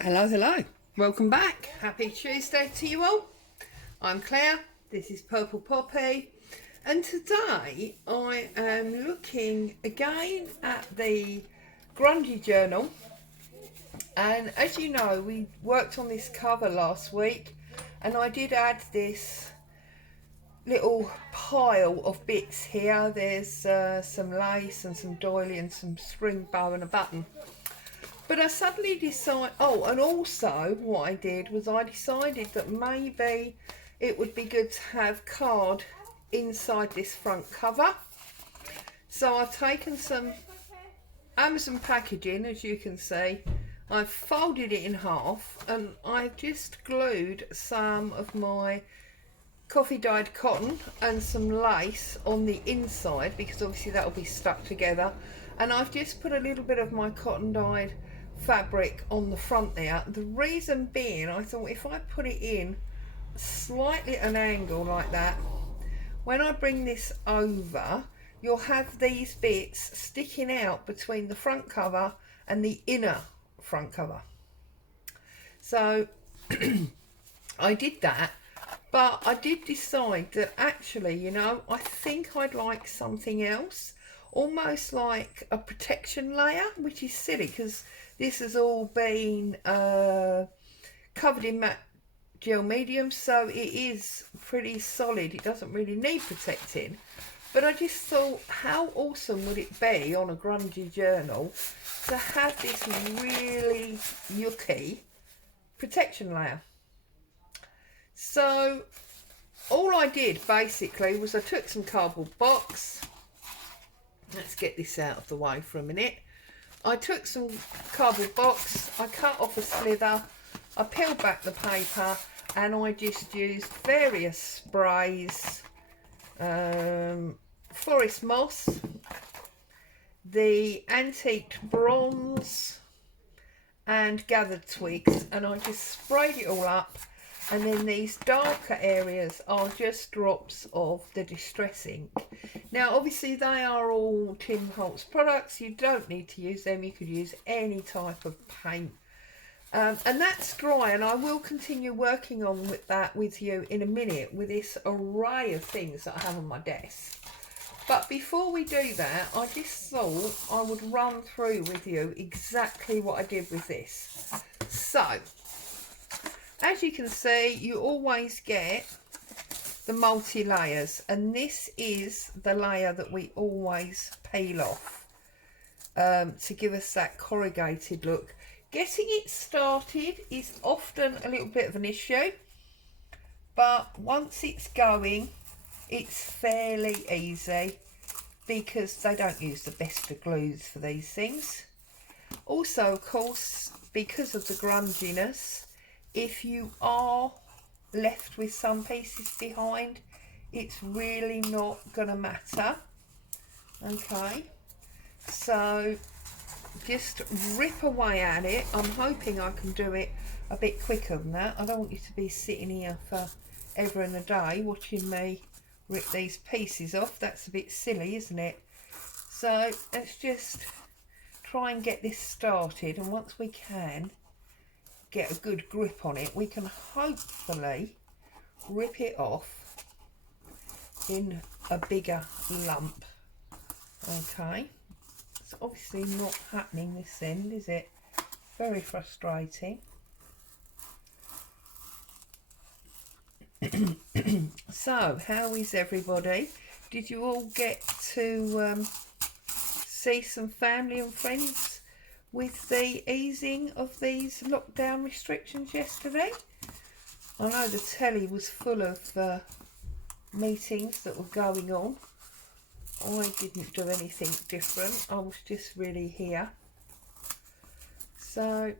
Hello, hello. Welcome back. Happy Tuesday to you all. I'm Claire. This is Purple Poppy. And today I am looking again at the Grungy journal. And as you know, we worked on this cover last week and I did add this little pile of bits here. There's some lace and some doily and some spring bow and a button. But I suddenly decided, and also what I did was I decided that maybe it would be good to have card inside this front cover. So I've taken some Amazon packaging, as you can see. I've folded it in half and I've just glued some of my coffee dyed cotton and some lace on the inside, because obviously that will be stuck together. And I've just put a little bit of my cotton dyed fabric on the front there. The reason being, I thought if I put it in slightly at an angle like that, when I bring this over, you'll have these bits sticking out between the front cover and the inner front cover. So I did that, but I did decide that actually, I think I'd like something else, almost like a protection layer, which is silly because this has all been covered in matte gel medium, so it is pretty solid. It doesn't really need protecting. But I just thought, how awesome would it be on a grungy journal to have this really yucky protection layer? So all I did basically was I took some cardboard box. Let's get this out of the way for a minute. I took some cardboard box, I cut off a slither, I peeled back the paper, and I just used various sprays, forest moss, the antiqued bronze, and gathered twigs, and I just sprayed it all up. And then these darker areas are just drops of the Distress ink. Now obviously they are all Tim Holtz products. You don't need to use them. You could use any type of paint. And that's dry, and I will continue working on that with you in a minute with this array of things that I have on my desk. But before we do that, I just thought I would run through with you exactly what I did with this. So as you can see, you always get the multi-layers, and this is the layer that we always peel off to give us that corrugated look. Getting it started is often a little bit of an issue, but once it's going, it's fairly easy because they don't use the best of glues for these things. Also, of course, because of the grunginess, if you are left with some pieces behind, it's really not going to matter. Okay, so just rip away at it. I'm hoping I can do it a bit quicker than that. I don't want you to be sitting here for ever and a day watching me rip these pieces off. That's a bit silly, isn't it? So let's just try and get this started, and once we can get a good grip on it, we can hopefully rip it off in a bigger lump. Okay, it's obviously not happening this end, is it? Very frustrating. So how is everybody? Did you all get to see some family and friends with the easing of these lockdown restrictions yesterday? I know the telly was full of meetings that were going on. I didn't do anything different. I was just really here. So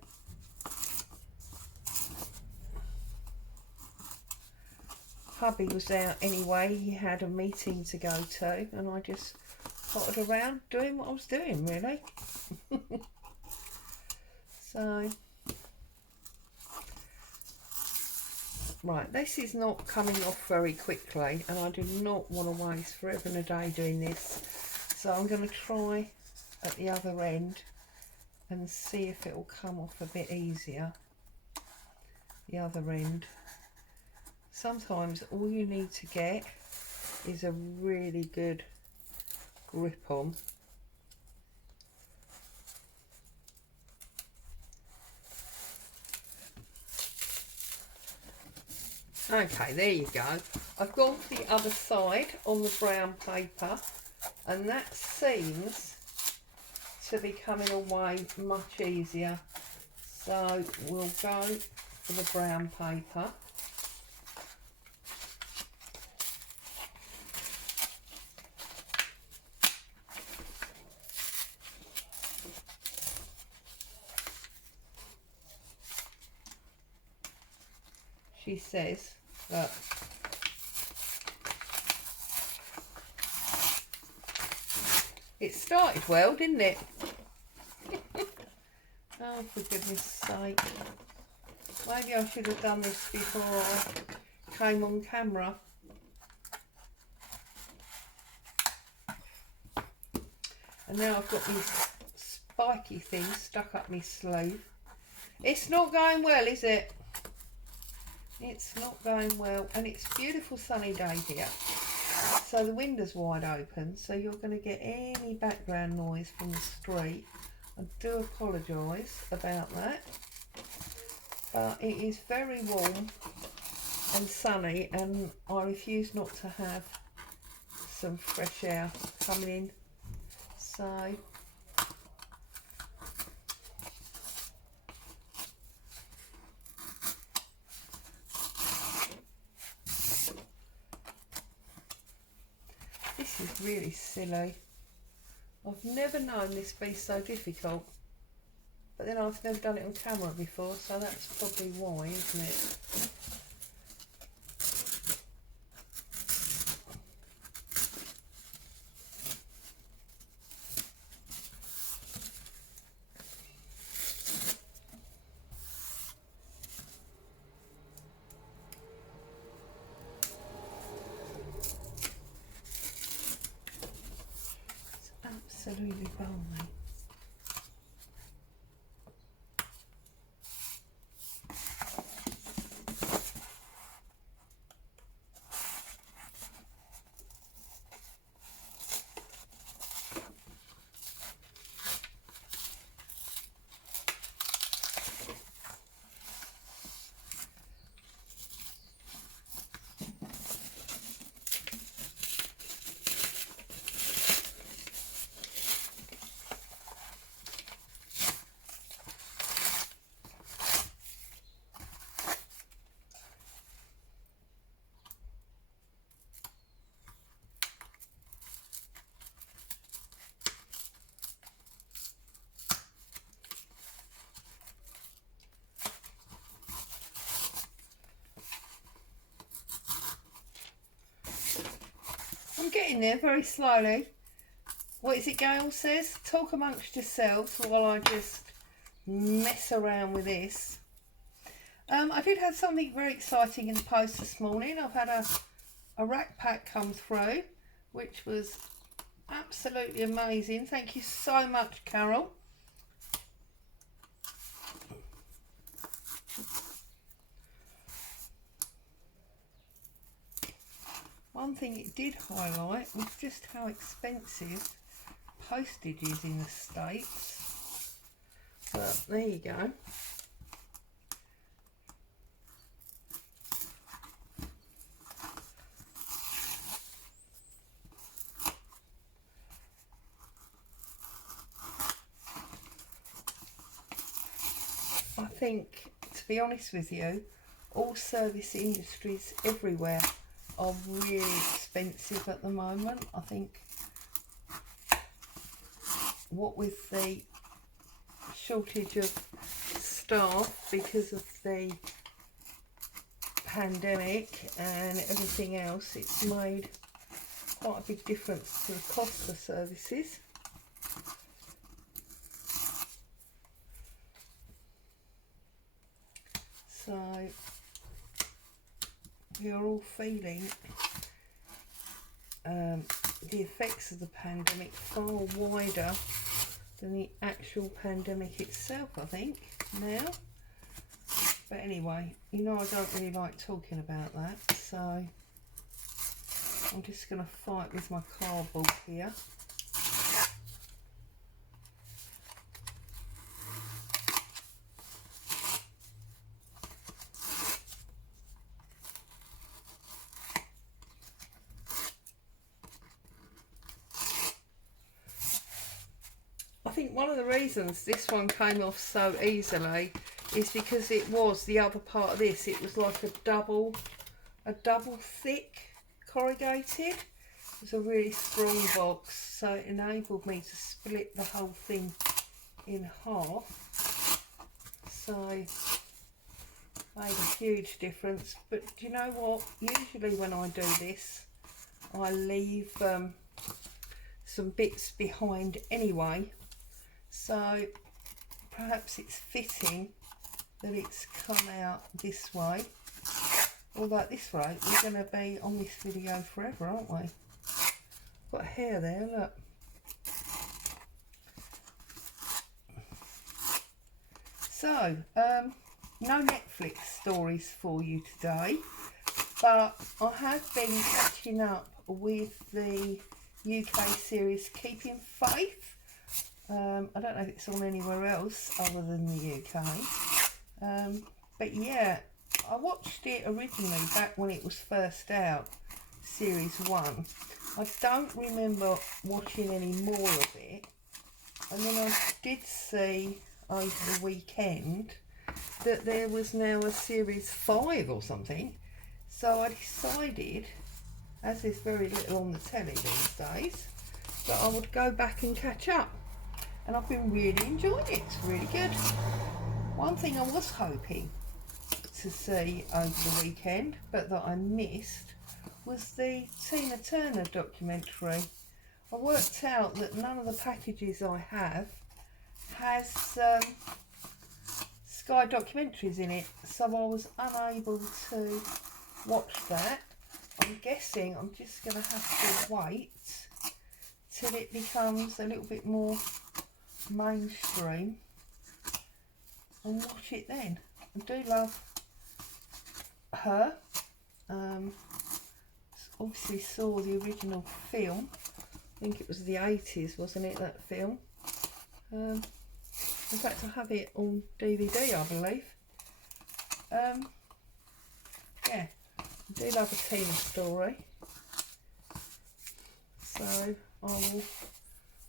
hubby was out anyway. He had a meeting to go to, and I just potted around doing what I was doing, really. So right, this is not coming off very quickly, and I do not want to waste forever and a day doing this. So I'm going to try at the other end and see if it will come off a bit easier. the other end. Sometimes all you need to get is a really good grip on. Okay, there you go. I've gone to the other side on the brown paper, and that seems to be coming away much easier. So we'll go for the brown paper. She says, look, it started well, didn't it? Oh, for goodness sake. Maybe I should have done this before I came on camera. And now I've got these spiky things stuck up my sleeve. It's not going well, is it? It's not going well, and it's a beautiful sunny day here, so the window's wide open, so you're going to get any background noise from the street. I do apologise about that, but it is very warm and sunny, and I refuse not to have some fresh air coming in. So this is really silly. I've never known this be so difficult, but then I've never done it on camera before, so that's probably why, isn't it? Absolutely balmy. I'm getting there very slowly. What is it Gail says? Talk amongst yourselves while I just mess around with this. I did have something very exciting in the post this morning. I've had a rack pack come through, which was absolutely amazing. Thank you so much, Carol. One thing it did highlight was just how expensive postage is in the States. But there you go. I think, to be honest with you, all service industries everywhere are really expensive at the moment. I think what with the shortage of staff because of the pandemic and everything else, it's made quite a big difference to the cost of services. So we are all feeling the effects of the pandemic far wider than the actual pandemic itself, I think, now. But anyway, you know I don't really like talking about that, so I'm just going to fight with my cardboard here. I think one of the reasons this one came off so easily is because it was the other part of this. It was like a double thick corrugated. It was a really strong box, so it enabled me to split the whole thing in half. So made a huge difference. But do you know what? Usually when I do this, I leave some bits behind anyway. So perhaps it's fitting that it's come out this way. Although at this rate, we're going to be on this video forever, aren't we? Got hair there, look. So, no Netflix stories for you today, but I have been catching up with the UK series Keeping Faith. I don't know if it's on anywhere else other than the UK, but yeah, I watched it originally back when it was first out, series 1. I don't remember watching any more of it, and then I did see over the weekend that there was now a series 5 or something, so I decided, as there's very little on the telly these days, that I would go back and catch up. And I've been really enjoying it. It's really good. One thing I was hoping to see over the weekend, but that I missed, was the Tina Turner documentary. I worked out that none of the packages I have has Sky documentaries in it, so I was unable to watch that. I'm guessing I'm just going to have to wait till it becomes a little bit more mainstream and watch it then. I do love her. Obviously saw the original film. I think it was the 80s, wasn't it, that film? In fact, I have it on DVD, I believe. Yeah, I do love a Tina story, so I will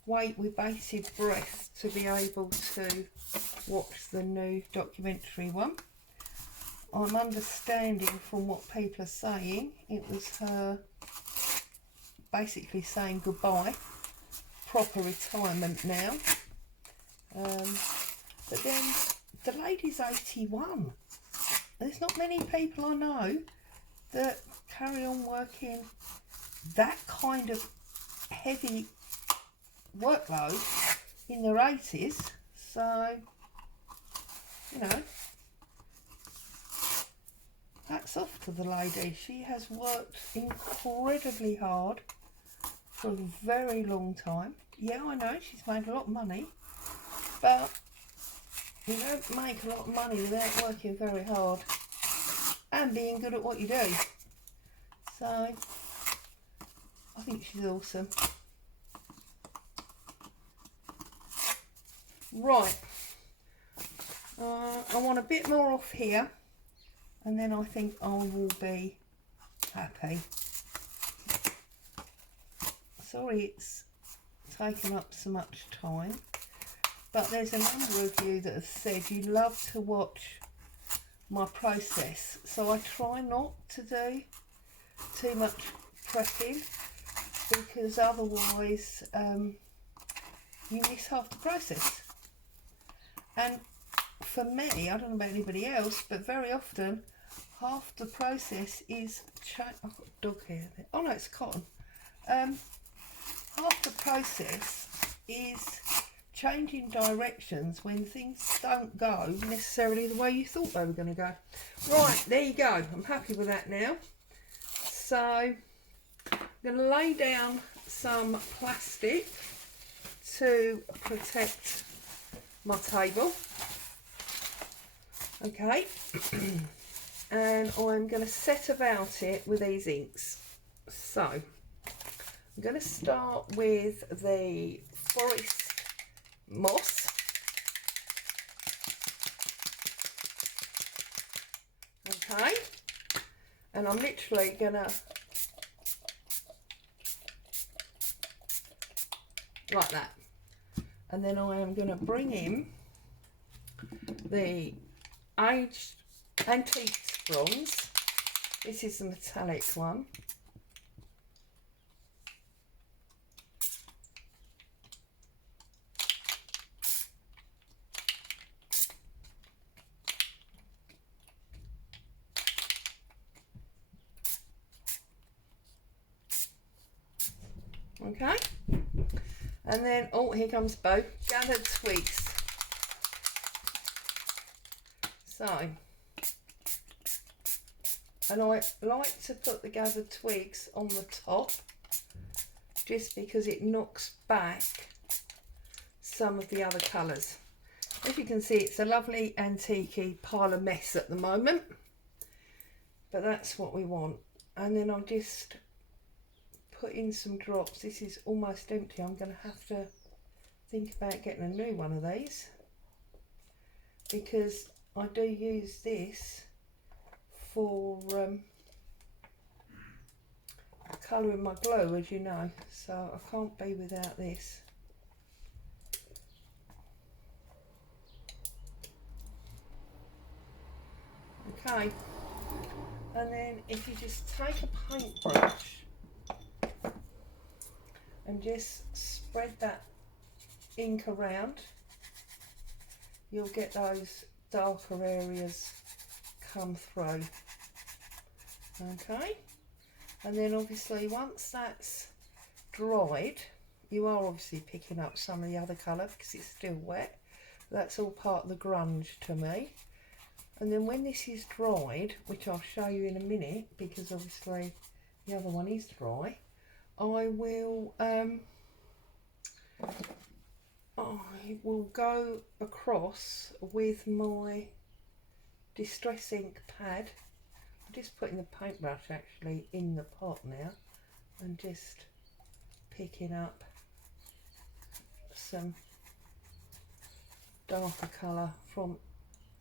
wait with bated breath to be able to watch the new documentary one. I'm understanding from what people are saying, it was her basically saying goodbye, proper retirement now. But then the lady's 81. There's not many people I know that carry on working that kind of heavy workload in their 80s, so you know, hats off to the lady. She has worked incredibly hard for a very long time. Yeah, I know she's made a lot of money, but you don't make a lot of money without working very hard and being good at what you do. So I think she's awesome. Right, I want a bit more off here, and then I think I will be happy. Sorry it's taken up so much time, but there's a number of you that have said you love to watch my process, so I try not to do too much prepping, because otherwise you miss half the process. And for me, I don't know about anybody else, but very often half the process is I've got a dog here. Oh no, it's cotton. Half the process is changing directions when things don't go necessarily the way you thought they were going to go. Right, there you go. I'm happy with that now. So I'm going to lay down some plastic to protect my table. Okay, and I'm going to set about it with these inks. So I'm going to start with the Forest Moss. Okay, and I'm literally going to, like that, and then I am going to bring in the aged antique bronze. This is the metallic one. Okay, and then, oh, here comes Bo, gathered twigs. So, and I like to put the gathered twigs on the top just because it knocks back some of the other colours. As you can see, it's a lovely antique pile of mess at the moment, but that's what we want. And then I'll just put in some drops. This is almost empty. I'm going to have to think about getting a new one of these, because I do use this for colouring my glue, as you know, so I can't be without this. Okay, and then if you just take a paintbrush and just spread that ink around, you'll get those darker areas come through. Okay, and then obviously once that's dried, you are obviously picking up some of the other colour because it's still wet. That's all part of the grunge to me. And then when this is dried, which I'll show you in a minute because obviously the other one is dry, I will go across with my Distress ink pad. I'm just putting the paintbrush actually in the pot now and just picking up some darker colour from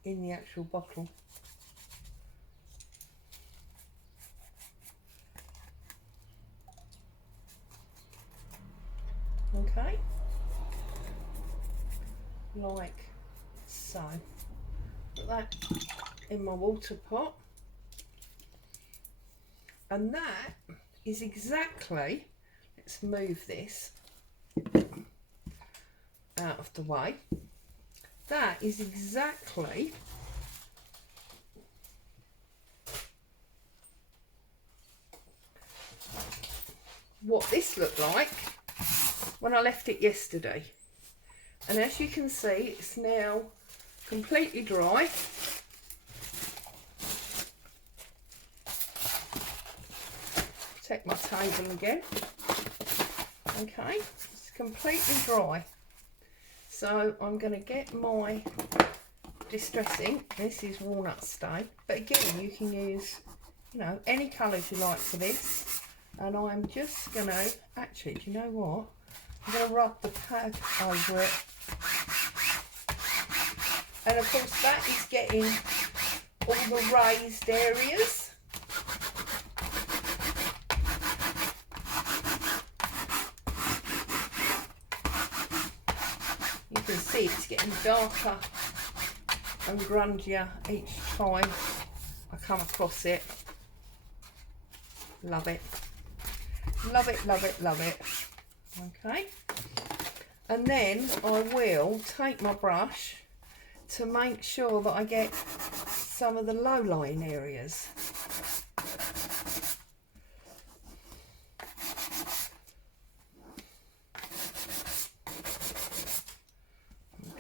in the actual bottle. Okay, like so. Put that in my water pot, and that is exactly, let's move this out of the way, that is exactly what this looked like when I left it yesterday. And as you can see, it's now completely dry. Check my table again. Okay, it's completely dry. So I'm going to get my Distress ink. This is walnut stain, but again you can use, you know, any colours you like for this. And I'm just going to, actually, do you know what? I'm going to rub the pad over it. And of course that is getting all the raised areas. You can see it's getting darker and grungier each time I come across it. Love it. Love it, love it, love it. Okay. And then I will take my brush to make sure that I get some of the low-lying areas.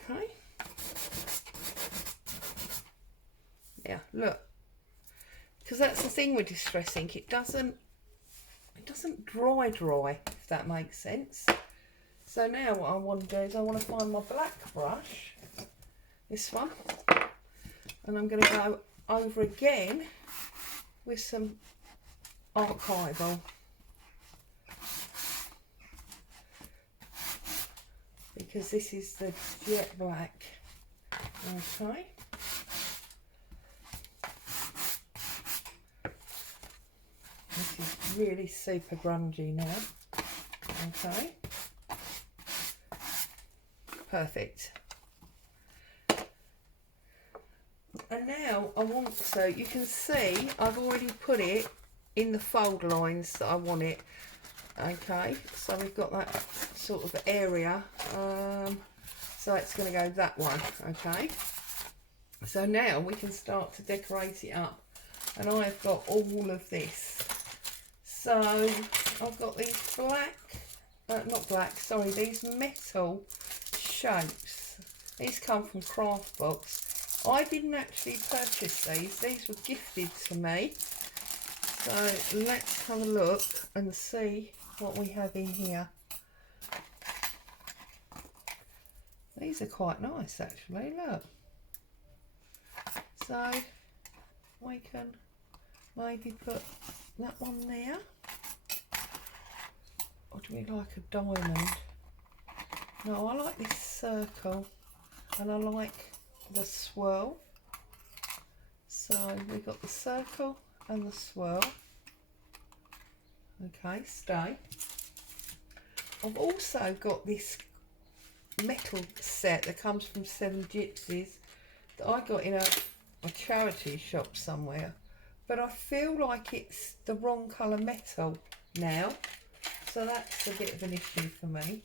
Okay. Yeah, look. Because that's the thing with Distress ink, it doesn't dry, if that makes sense. So now what I want to do is I want to find my black brush, this one, And I'm going to go over again with some archival. Because this is the jet black. Okay. This is really super grungy now. Okay. Perfect. And now I want to, you can see I've already put it in the fold lines that I want it. Okay, so we've got that sort of area. So it's going to go that one. Okay. So now we can start to decorate it up. And I've got all of this. So I've got these black, not black, sorry, these metal shapes. These come from Craft Box. I didn't actually purchase these were gifted to me. So let's have a look and see what we have in here. These are quite nice actually, look. So we can maybe put that one there. Or do we like a diamond? No, I like this circle and I like the swirl. So we've got the circle and the swirl. Okay, stay. I've also got this metal set that comes from Seven Gypsies that I got in a charity shop somewhere, but I feel like it's the wrong colour metal now, so that's a bit of an issue for me.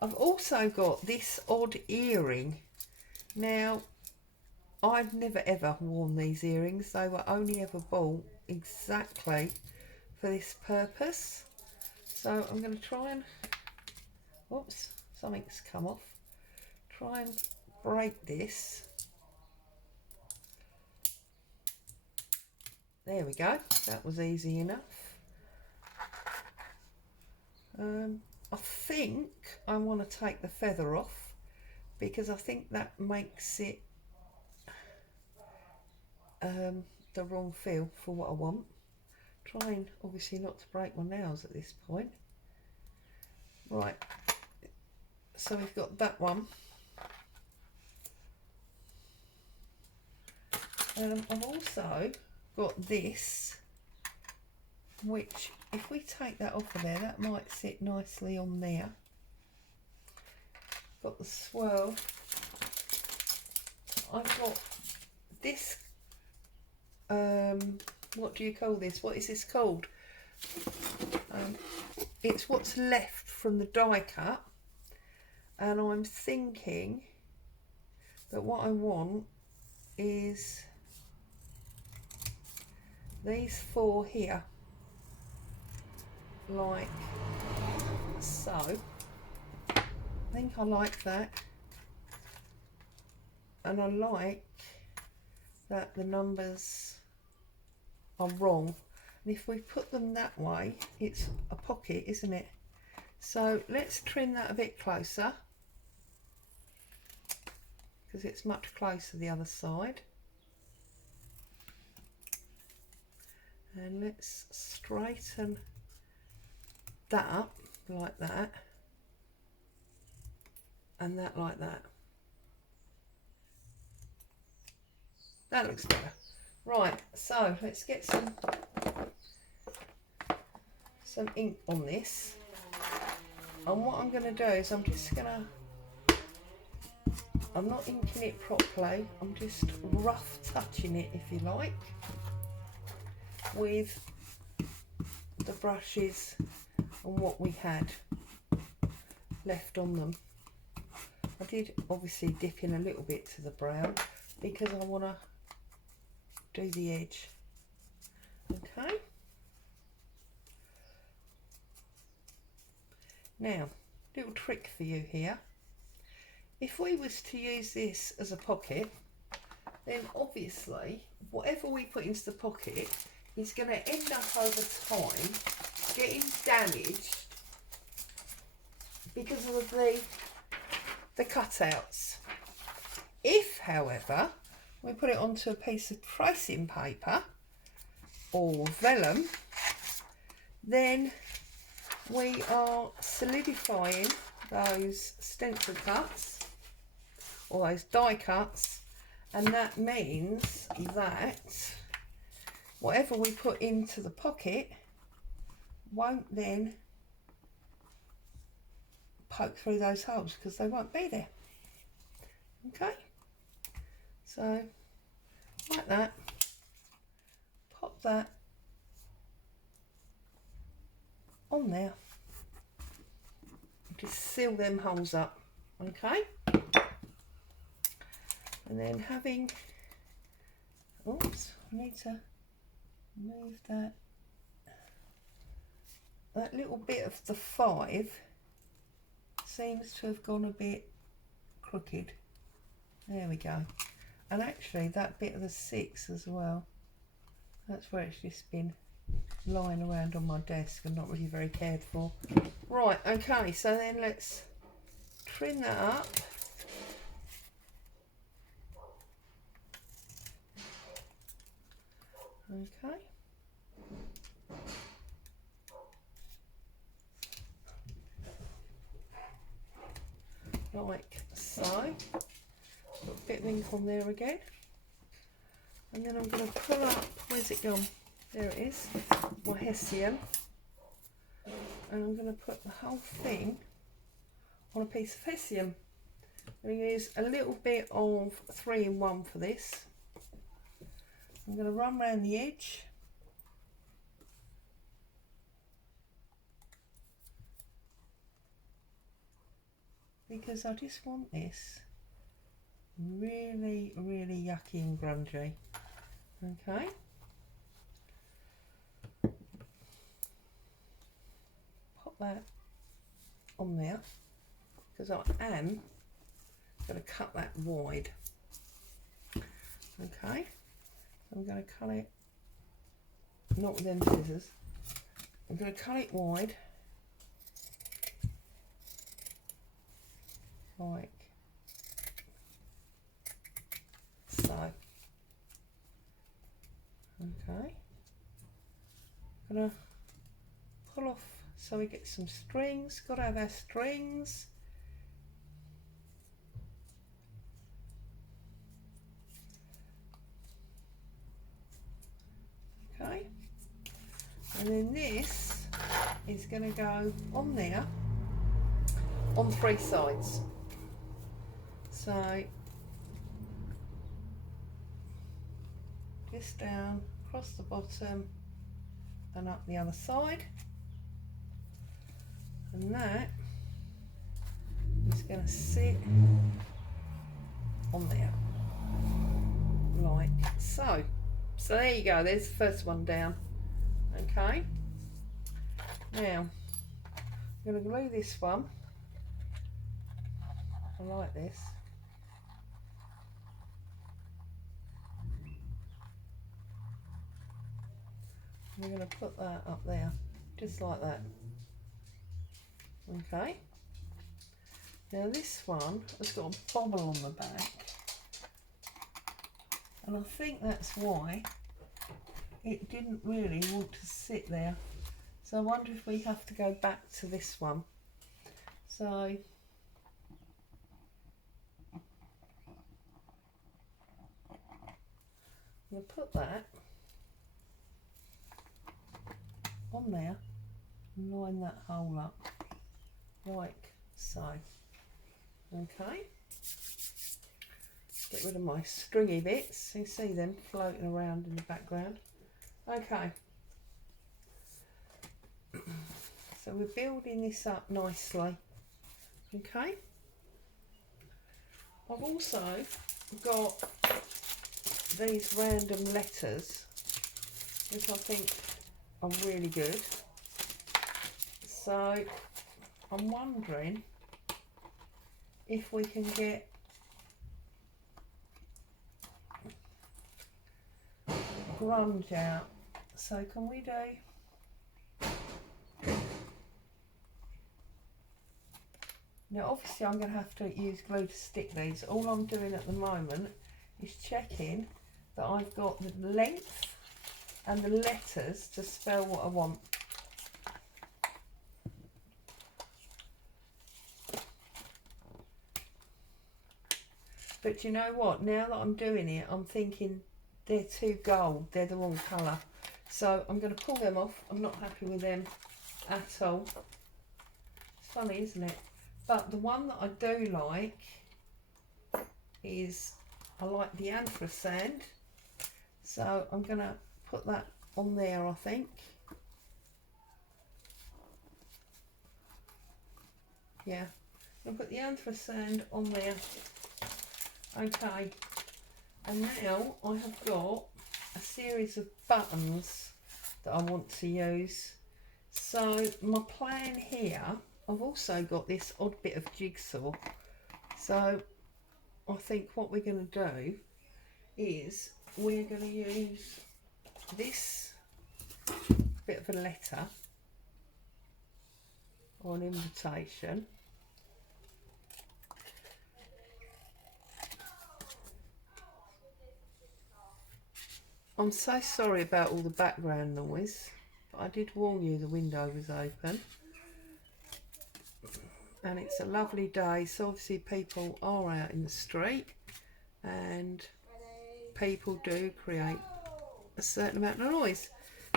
I've also got this odd earring. Now I've never ever worn these earrings, they were only ever bought exactly for this purpose. So I'm going to try and, oops, something's come off. Try and break this. There we go, that was easy enough. I think I want to take the feather off because I think that makes it the wrong feel for what I want. Trying obviously not to break my nails at this point. Right, so we've got that one. I've also got this, which if we take that off of there, that might sit nicely on there. Got the swirl. I've got this, what do you call this? What is this called? It's what's left from the die cut, and I'm thinking that what I want is these four here, like so. I think I like that, and I like that the numbers are wrong, and if we put them that way it's a pocket, isn't it? So let's trim that a bit closer because it's much closer the other side, and let's straighten that up like that and that like that. That looks better. Right, so let's get some ink on this, and what I'm going to do is I'm not inking it properly, I'm just rough touching it, if you like, with the brushes and what we had left on them. I did obviously dip in a little bit to the brown because I want to do the edge. Okay, now little trick for you here. If we was to use this as a pocket, then obviously whatever we put into the pocket is going to end up over time getting damaged because of the cutouts. If however we put it onto a piece of tracing paper or vellum, then we are solidifying those stencil cuts or those die cuts, and that means that whatever we put into the pocket won't then poke through those holes because they won't be there. Okay, so like that, pop that on there, just seal them holes up. Okay, and then having, oops, I need to move that little bit of the 5 seems to have gone a bit crooked. There we go. And actually that bit of the 6 as well, that's where it's just been lying around on my desk and not really very cared for. Right, okay, so then let's trim that up. Okay. Like so. Got a bit of ink on there again. And then I'm going to pull up, where's it gone? There it is, my Hessian. And I'm going to put the whole thing on a piece of Hessian. I'm going to use a little bit of 3-in-1 for this. I'm going to run around the edge. Because I just want this really, really yucky and grungy. Okay. Pop that on there because I am going to cut that wide. Okay. I'm going to cut it, not with them scissors. I'm going to cut it wide. Like so. Okay, I'm gonna pull off so we get some strings. Gotta have our strings. Okay, and then this is gonna go on there on 3 sides. So just down, across the bottom and up the other side, and that is going to sit on there like so. So there you go, there's the first one down. Okay, now I'm going to glue this one. I like this. We're going to put that up there, just like that. Okay. Now this one has got a bobble on the back, and I think that's why it didn't really want to sit there. So I wonder if we have to go back to this one. So I'm going to put that on there and line that hole up like so. Okay, get rid of my stringy bits. You see them floating around in the background. Okay, so we're building this up nicely. Okay, I've also got these random letters which I think are really good. So I'm wondering if we can get grunge out. So can we do, now obviously I'm going to have to use glue to stick these. All I'm doing at the moment is checking that I've got the length and the letters to spell what I want. But you know what, now that I'm doing it, I'm thinking they're too gold, they're the wrong colour. So I'm going to pull them off. I'm not happy with them at all. It's funny, isn't it? But the one that I do like is, I like the anthracite. So I'm going to put that on there, I think. Yeah, I'll put the anthracite on there. Okay, and now I have got a series of buttons that I want to use. So my plan here, I've also got this odd bit of jigsaw. So I think what we're going to do is we're going to use this bit of a letter or an invitation. I'm so sorry about all the background noise, but I did warn you the window was open. And it's a lovely day, so obviously people are out in the street and people do create a certain amount of noise.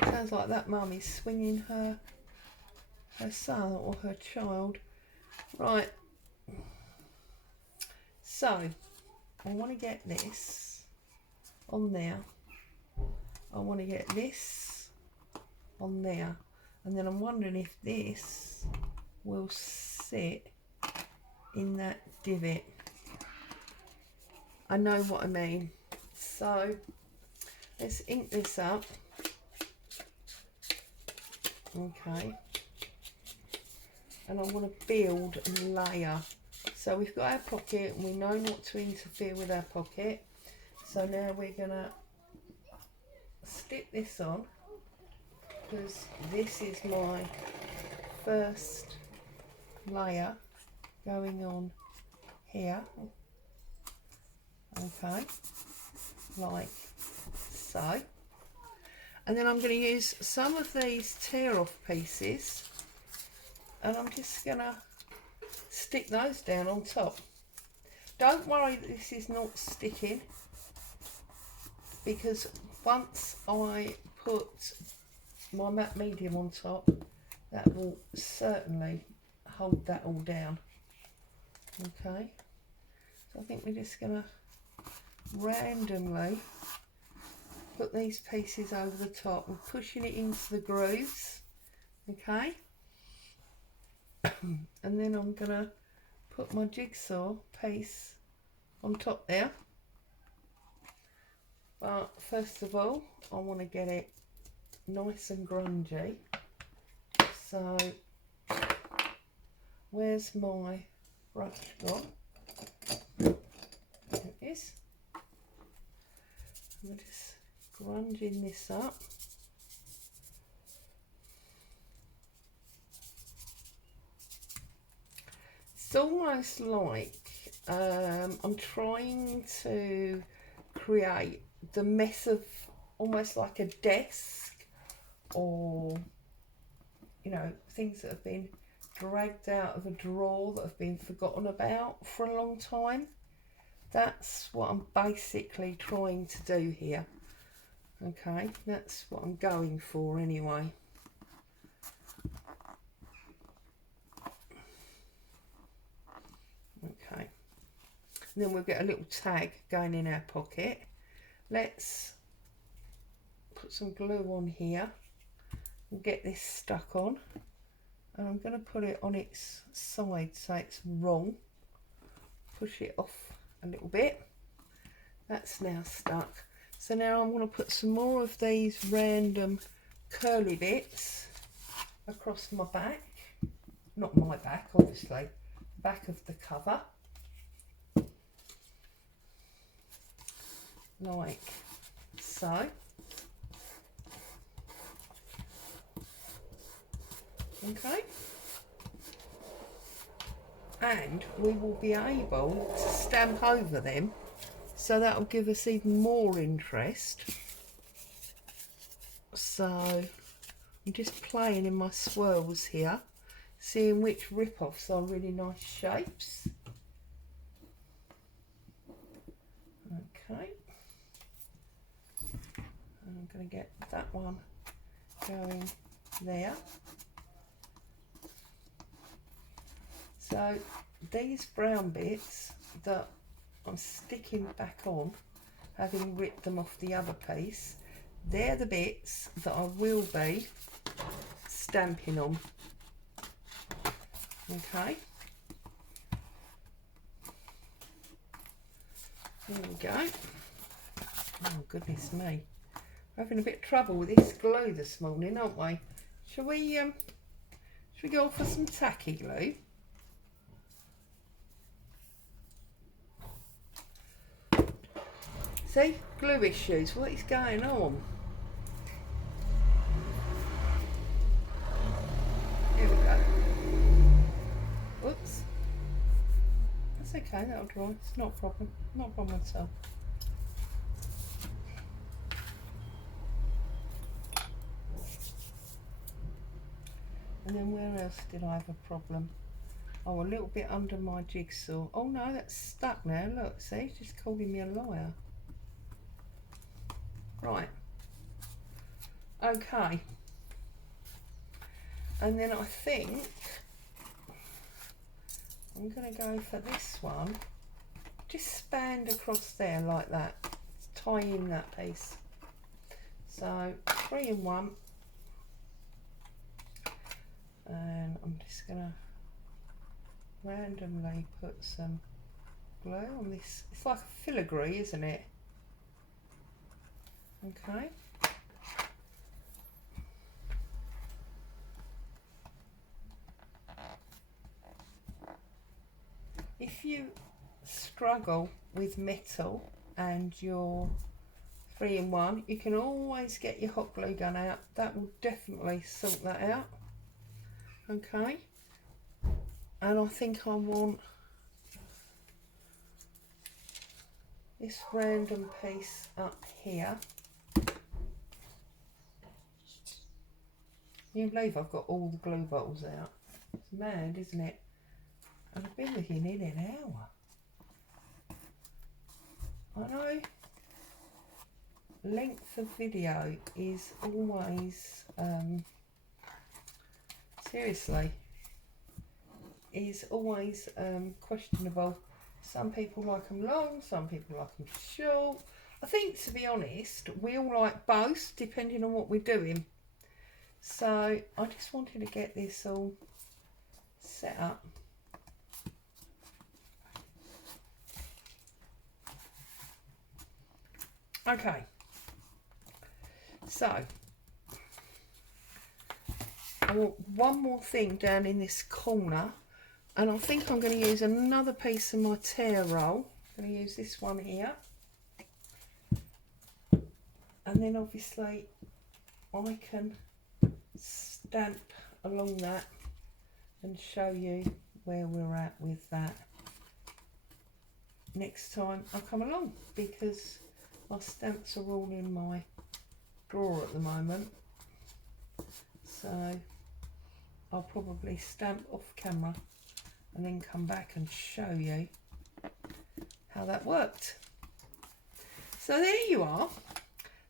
Sounds like that mum is swinging her son or her child. Right, so I want to get this on there. I want to get this on there, and then I'm wondering if this will sit in that divot. I know what I mean. So let's ink this up. Okay, and I want to build and layer. So we've got our pocket and we know not to interfere with our pocket. So now we're gonna stick this on, because this is my first layer going on here. Okay, like so. And then I'm going to use some of these tear off pieces and I'm just going to stick those down on top. Don't worry that this is not sticking, because once I put my matte medium on top, that will certainly hold that all down. Okay, so I think we're just going to randomly put these pieces over the top. We're pushing it into the grooves, okay, and then I'm going to put my jigsaw piece on top there. But first of all, I want to get it nice and grungy. So where's my brush gone? There it is. I'm just grunging this up. It's almost like I'm trying to create the mess of almost like a desk, or you know, things that have been dragged out of a drawer that have been forgotten about for a long time. That's what I'm basically trying to do here. Okay, that's what I'm going for anyway. Okay, and then we'll get a little tag going in our pocket. Let's put some glue on here and get this stuck on, and I'm going to put it on its side so it's wrong. Push it off a little bit. That's now stuck. So now I'm going to put some more of these random curly bits across my back. Not my back, obviously, back of the cover. Like so. Okay. And we will be able to stamp over them so that'll give us even more interest. So I'm just playing in my swirls here, seeing which rip-offs are really nice shapes. Okay, I'm going to get that one going there. So these brown bits that I'm sticking back on, having ripped them off the other piece, they're the bits that I will be stamping on. Okay, there we go. Oh goodness me, we're having a bit of trouble with this glue this morning, aren't we? Shall we go for some tacky glue? See, glue issues, what is going on? Here we go. Oops. That's okay, that'll dry, it's not a problem, not a problem at all. And then where else did I have a problem? Oh, a little bit under my jigsaw. Oh no, that's stuck now, look, see, it's just calling me a liar. Right, okay, and then I think I'm going to go for this one, just spanned across there like that, tie in that piece. So 3 in 1, and I'm just going to randomly put some glue on this. It's like a filigree, isn't it? Okay. If you struggle with metal and you're 3 in 1, you can always get your hot glue gun out. That will definitely sort that out. Okay. And I think I want this random piece up here. You can believe I've got all the glue bottles out. It's mad, isn't it? And I've been with you nearly an hour. I know length of video is always, seriously, is always questionable. Some people like them long, some people like them short. I think, to be honest, we all like both, depending on what we're doing. So I just wanted to get this all set up. Okay, so I want one more thing down in this corner, and I think I'm going to use another piece of my tear roll. I'm going to use this one here, and then obviously I can stamp along that and show you where we're at with that next time I come along, because my stamps are all in my drawer at the moment, so I'll probably stamp off camera and then come back and show you how that worked. So there you are.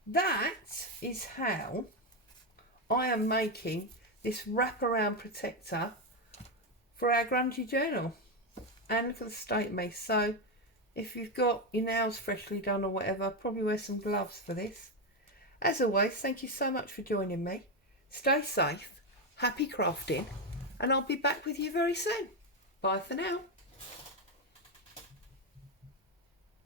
That is how I am making this wraparound protector for our Grungy journal and for the state me. So if you've got your nails freshly done or whatever, probably wear some gloves for this. As always, thank you so much for joining me. Stay safe, happy crafting, and I'll be back with you very soon. Bye for now.